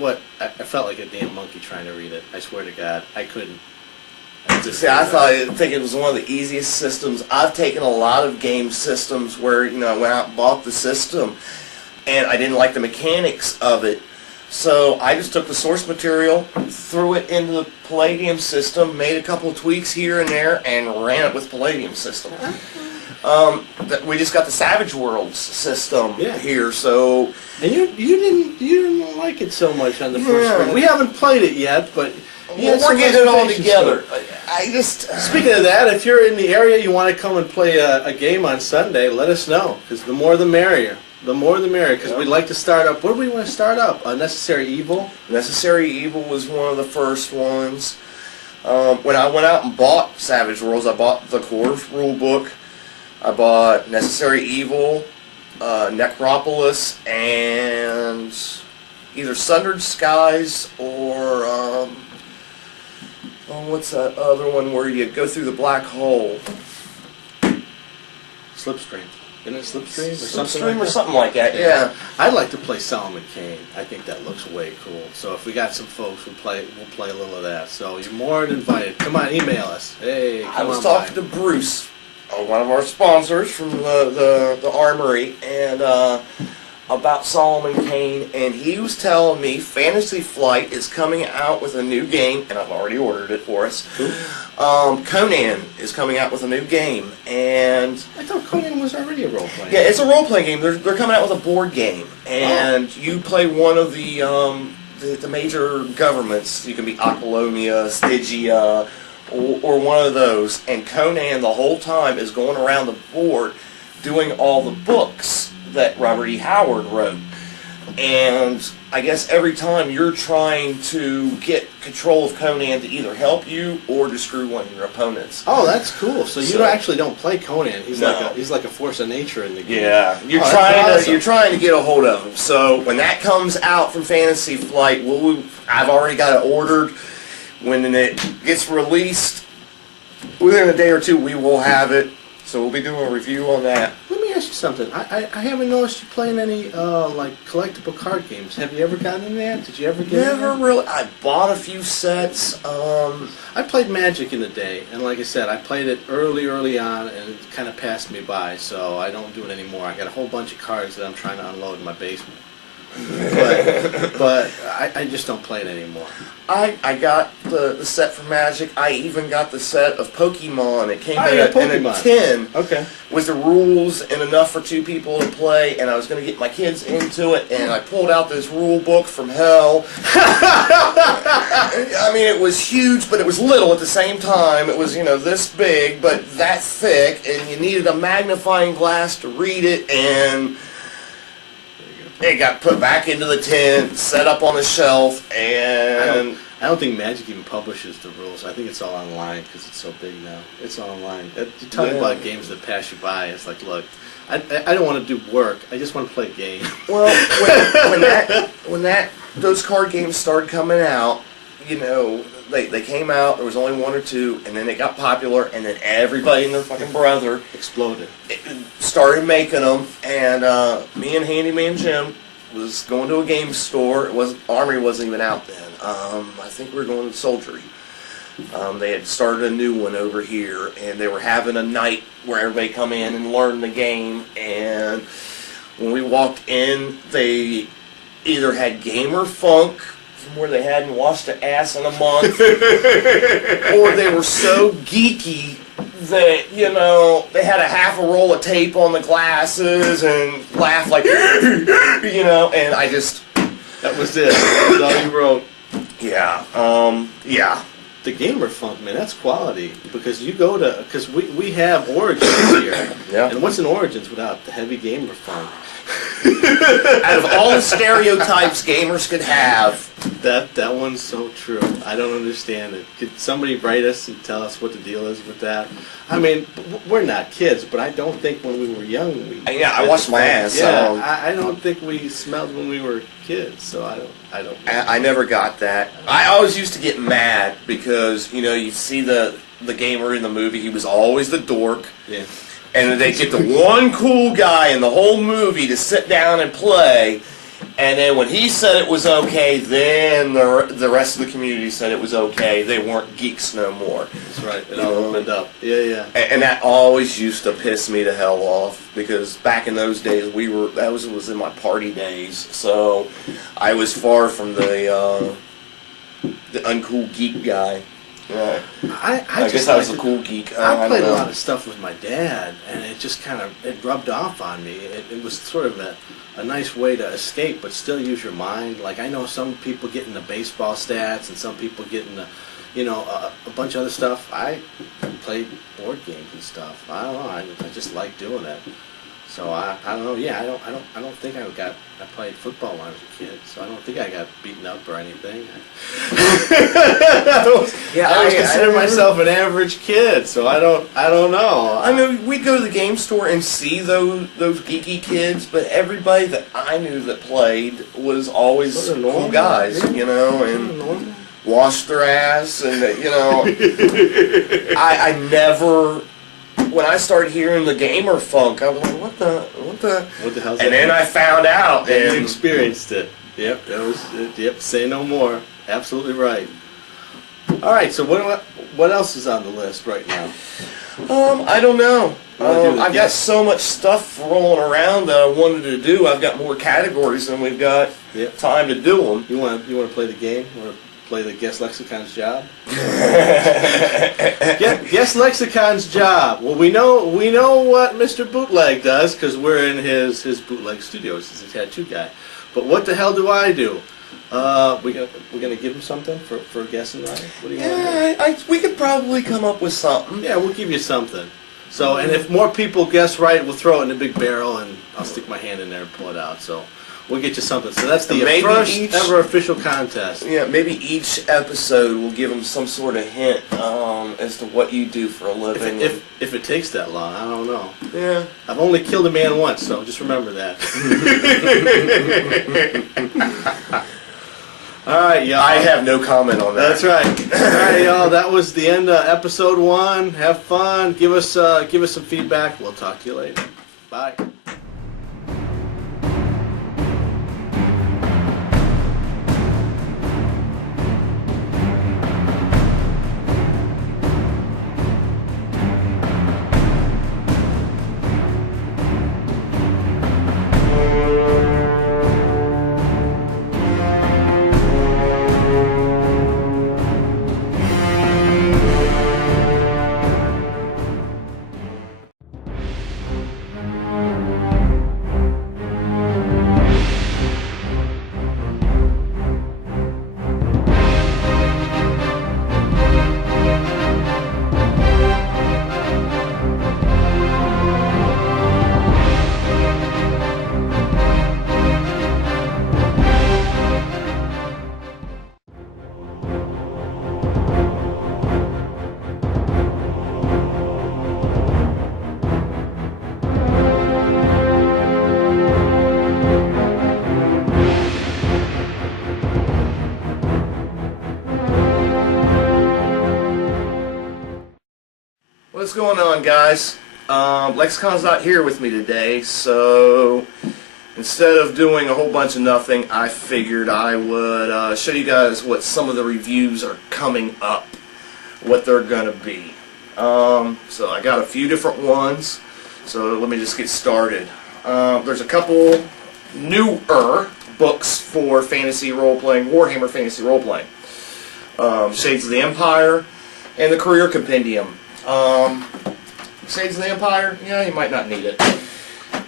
what? I felt like a damn monkey trying to read it. I swear to God, I couldn't. See, I think it was one of the easiest systems. I've taken a lot of game systems where, I went out and bought the system, and I didn't like the mechanics of it. So I just took the source material, threw it into the Palladium system, made a couple of tweaks here and there, and ran it with Palladium system. We just got the Savage Worlds system here, so. And you didn't like it so much on the first one. We haven't played it yet, but we're getting it all together. Speaking of that, if you're in the area, you want to come and play a game on Sunday, let us know, because the more the merrier. The more the merrier, because we'd like to start up. What do we want to start up? Necessary Evil? Necessary Evil was one of the first ones. When I went out and bought Savage Worlds, I bought the core rule book. I bought Necessary Evil, Necropolis, and either Sundered Skies or what's that other one where you go through the black hole? Slipstream. Isn't it Slipstream? Something like that, yeah. I'd like to play Solomon Kane. I think that looks way cool. So if we got some folks, we'll play a little of that. So you're more than invited. Come on, email us. Hey, I was talking to Bruce, one of our sponsors from the Armory, and about Solomon Kane, and he was telling me Fantasy Flight is coming out with a new game, and I've already ordered it for us. Cool. Conan is coming out with a new game, and I thought Conan was already a role-playing. Yeah, it's a role-playing game. They're coming out with a board game, and you play one of the major governments. You can be Apollonia, Stygia, or one of those. And Conan the whole time is going around the board doing all the books that Robert E. Howard wrote. And I guess every time you're trying to get control of Conan to either help you or to screw one of your opponents. Oh, that's cool. So you actually don't play Conan. He's like a force of nature in the game. Yeah, you're trying to get a hold of him. So when that comes out from Fantasy Flight, I've already got it ordered. When it gets released, within a day or two, we will have it. So we'll be doing a review on that. Let me ask you something. I haven't noticed you playing any like collectible card games. Have you ever gotten into that? Did you ever get Never really. I bought a few sets. I played Magic in the day, and like I said, I played it early on, and it kind of passed me by, so I don't do it anymore. I got a whole bunch of cards that I'm trying to unload in my basement. but I just don't play it anymore. I got the set for Magic. I even got the set of Pokemon. It came in a tin with the rules and enough for two people to play, and I was going to get my kids into it, and I pulled out this rule book from hell. I mean, it was huge, but it was little at the same time. It was, this big, but that thick, and you needed a magnifying glass to read it, and it got put back into the tin, set up on the shelf, and I don't think Magic even publishes the rules. I think it's all online because it's so big now. It's all online. You're talking about games that pass you by. It's like, look, I don't want to do work. I just want to play a game. Well, when those card games started coming out, they came out. There was only one or two, and then they got popular, and then everybody and their fucking brother exploded. Started making them, and me and Handyman Jim was going to a game store. Armory wasn't even out then. I think we were going to Soldiery. They had started a new one over here, and they were having a night where everybody come in and learn the game. And when we walked in, they either had Gamer Funk, from where they hadn't washed their ass in a month, or they were so geeky that, they had a half a roll of tape on the glasses and laughed like, and I just... That was it. That was all you wrote. Yeah, yeah. The Gamer Funk, man, that's quality. Because because we have Origins here. Yeah. And what's an Origins without the heavy Gamer Funk? Out of all the stereotypes gamers could have. That one's so true. I don't understand it. Could somebody write us and tell us what the deal is with that? I mean, we're not kids, but I don't think when we were young I washed my ass. Yeah, I don't think we smelled when we were kids, so I don't. I never got that. I always used to get mad because you see the gamer in the movie. He was always the dork. Yeah. And they get the one cool guy in the whole movie to sit down and play, And then when he said it was okay, then the rest of the community said it was okay. They weren't geeks no more. That's right. It all opened up. Yeah. And that always used to piss me the hell off, because back in those days that was in my party days. So I was far from the uncool geek guy. I guess I was a cool geek. I played a lot of stuff with my dad, and it just kind of rubbed off on me. It was sort of a nice way to escape, but still use your mind. Like, I know some people get into baseball stats, and some people get into, a bunch of other stuff. I played board games and stuff. I don't know. I just like doing it. So I don't know. Yeah, I don't think I played football when I was a kid, so I don't think I got beaten up or anything. I was consider myself an average kid, so I don't know. I mean, we'd go to the game store and see those geeky kids, but everybody that I knew that played was always cool guys, and washed their ass, and I never. When I started hearing the gamer funk, I was like, what the hell's that? And then I found out, and you experienced it. Yep, that was it. Yep, say no more. Absolutely right. All right, so what else is on the list right now? I don't know. I've got so much stuff rolling around that I wanted to do. I've got more categories than we've got time to do them. You want to play the game? You want to play the Guess Lexicon's job? Guess Lexicon's job. Well, we know what Mr. Bootleg does, because we're in his bootleg studios. He's a tattoo guy. But what the hell do I do? We're gonna give him something for guessing, right? What do you want to do? We could probably come up with something. Yeah, we'll give you something. So, and if more people guess right, we'll throw it in a big barrel, and I'll stick my hand in there and pull it out. So we'll get you something. So that's the first ever official contest. Yeah, maybe each episode will give them some sort of hint as to what you do for a living. If it takes that long, I don't know. Yeah. I've only killed a man once, so just remember that. All right, y'all. I have no comment on that. That's right. All right, y'all. That was the end of episode 1. Have fun. Give us some feedback. We'll talk to you later. Bye. What's going on, guys? Lexicon's not here with me today, so instead of doing a whole bunch of nothing, I figured I would show you guys what some of the reviews are coming up, what they're going to be. So I got a few different ones, so let me just get started. There's a couple newer books for fantasy role-playing, Warhammer Fantasy Role-Playing. Shades of the Empire and the Career Compendium. Shades of the Empire, yeah, you might not need it.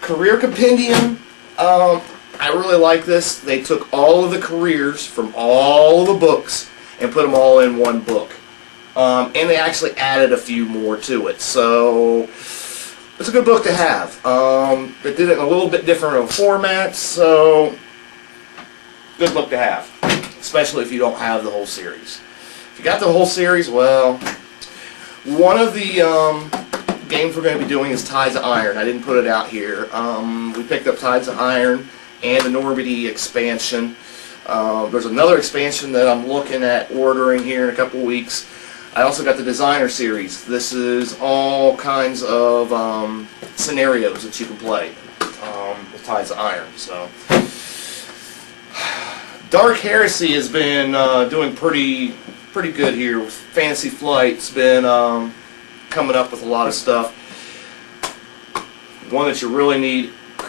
Career Compendium, I really like this. They took all of the careers from all the books and put them all in one book. And they actually added a few more to it. So it's a good book to have. They did it in a little bit different of a format, so good book to have. Especially if you don't have the whole series. If you got the whole series, well, one of the games we're going to be doing is Tides of Iron. I didn't put it out here. We picked up Tides of Iron and the Normandy expansion. There's another expansion that I'm looking at ordering here in a couple weeks. I also got the Designer series. This is all kinds of scenarios that you can play with Tides of Iron. So Dark Heresy has been doing pretty good here. Fantasy Flight's been coming up with a lot of stuff. One that you really need